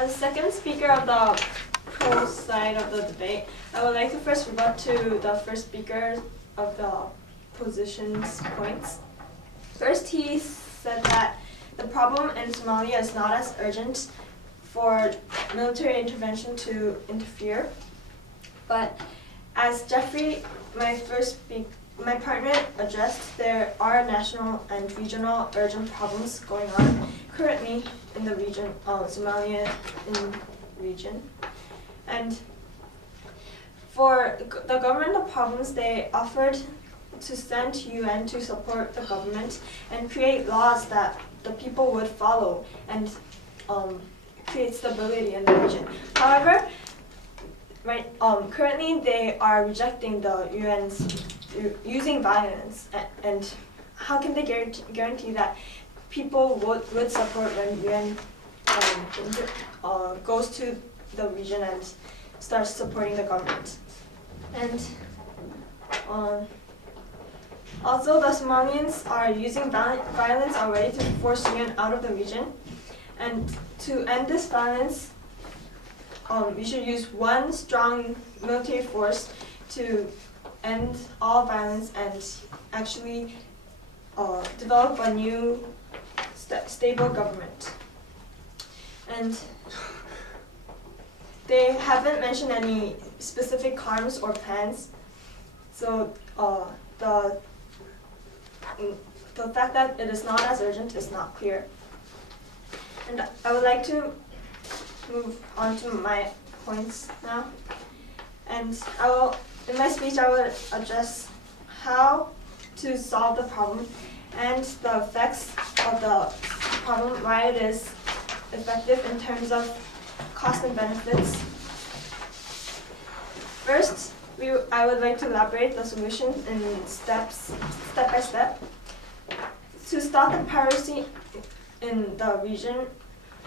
As second speaker of the pro side of the debate, I would like to first rebut to the first speaker of the position's points. First, he said that the problem in Somalia is not as urgent for military intervention to interfere. But as Jeffrey, my partner addressed, there are national and regional urgent problems going on currently in the region, Somalia region. And for the governmental problems, they offered to send UN to support the government and create laws that the people would follow and create stability in the region. However, currently they are rejecting the UN's using violence, and how can they guarantee that people would support when UN goes to the region and starts supporting the government? And also, the Somalians are using violence already to force UN out of the region. And to end this violence, we should use one strong military force to end all violence and actually develop a new stable government. And they haven't mentioned any specific harms or plans, so the fact that it is not as urgent is not clear. And I would like to move on to my points now. And in my speech, I will address how to solve the problem and the effects of the problem, why it is effective in terms of cost and benefits. First, I would like to elaborate the solution in step by step. To stop the piracy in the region,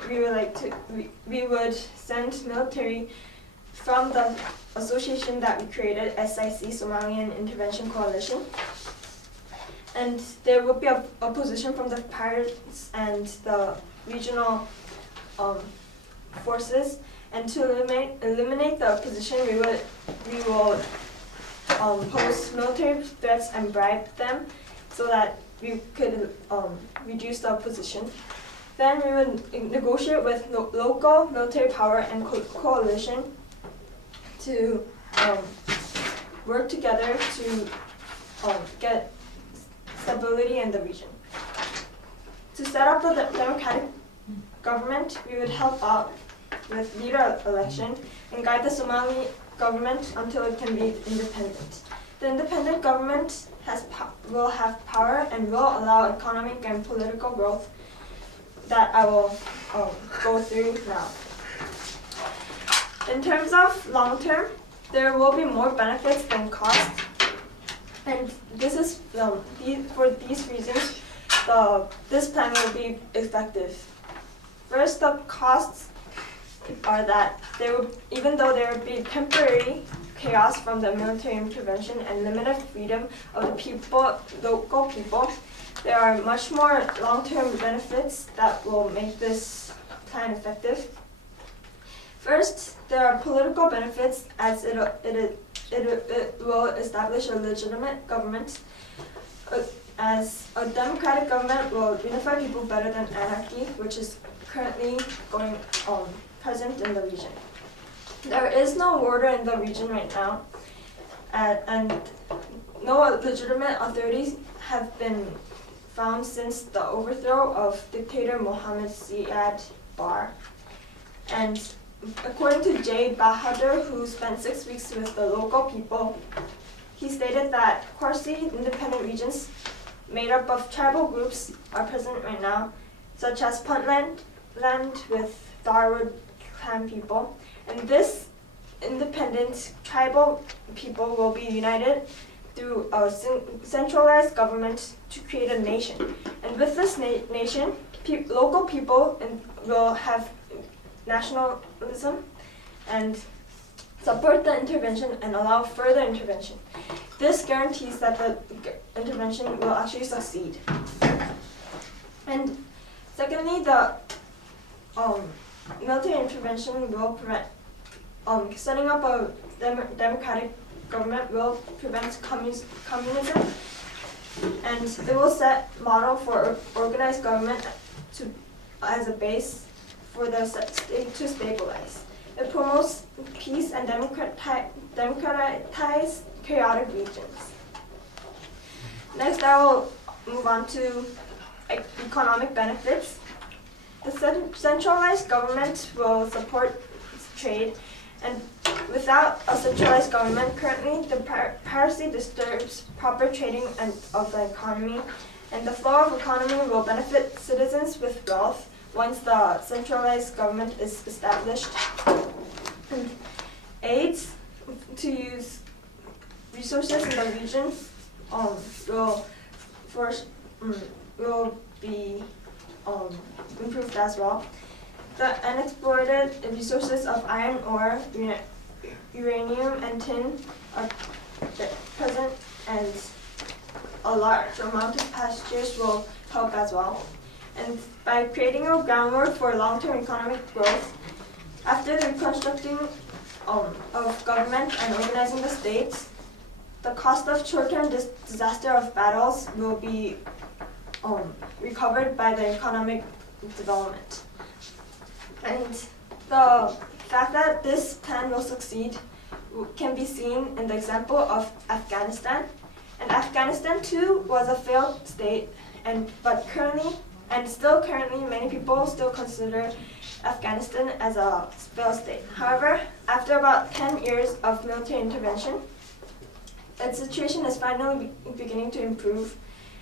we would send military from the association that we created, SIC, Somalian Intervention Coalition. And there will be a opposition from the pirates and the regional forces. And to eliminate the opposition, we will pose military threats and bribe them so that we could reduce the opposition. Then we would negotiate with local military power and coalition to work together to get stability in the region. To set up the democratic government, we would help out with leader election and guide the Somali government until it can be independent. The independent government will have power and will allow economic and political growth that I will go through now. In terms of long term, there will be more benefits than costs, and this is for these reasons, this plan will be effective. First, the costs are that even though there will be temporary chaos from the military intervention and limited freedom of the local people, there are much more long-term benefits that will make this plan effective. First, there are political benefits as it will establish a legitimate government. As a democratic government will unify people better than anarchy, which is currently present in the region. There is no order in the region right now, and no legitimate authorities have been found since the overthrow of dictator Mohammed Siad Barre. And according to Jay Bahadur, who spent 6 weeks with the local people, he stated that Kharsi independent regions made up of tribal groups are present right now, such as Puntland with Darwood clan people. And this independent tribal people will be united through a centralized government to create a nation. And with this nation, local people will have nationalism and support the intervention and allow further intervention. This guarantees that the intervention will actually succeed. And secondly, military intervention will prevent, setting up a democratic government will prevent communism, and it will set model for organized government as a base for the state to stabilize. It promotes peace and democratize chaotic regions. Next, I will move on to economic benefits. The centralized government will support trade, and without a centralized government, currently the piracy disturbs proper trading of the economy, and the flow of economy will benefit citizens with wealth once the centralized government is established. And aids to use resources in the region will be improved as well. The unexploited resources of iron ore, uranium, and tin are present, and a large amount of pastures will help as well. And by creating a groundwork for long-term economic growth, after the reconstructing of government and organizing the states, the cost of short-term disaster of battles will be recovered by the economic development. And the fact that this plan will succeed can be seen in the example of Afghanistan. And Afghanistan too was a failed state, but currently, many people still consider Afghanistan as a failed state. However, after about 10 years of military intervention, its situation is finally beginning to improve,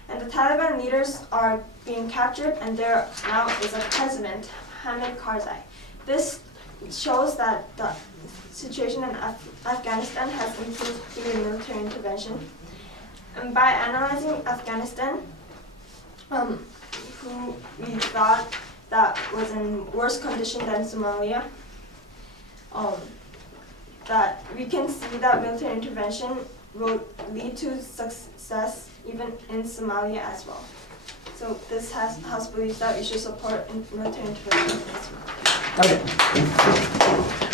and the Taliban leaders are being captured, and there now is a president, Hamid Karzai. This shows that the situation in Afghanistan has improved through military intervention. And by analyzing Afghanistan, who we thought that was in worse condition than Somalia, that we can see that military intervention will lead to success even in Somalia as well. So this House believes that we should support military intervention in Somalia. Okay.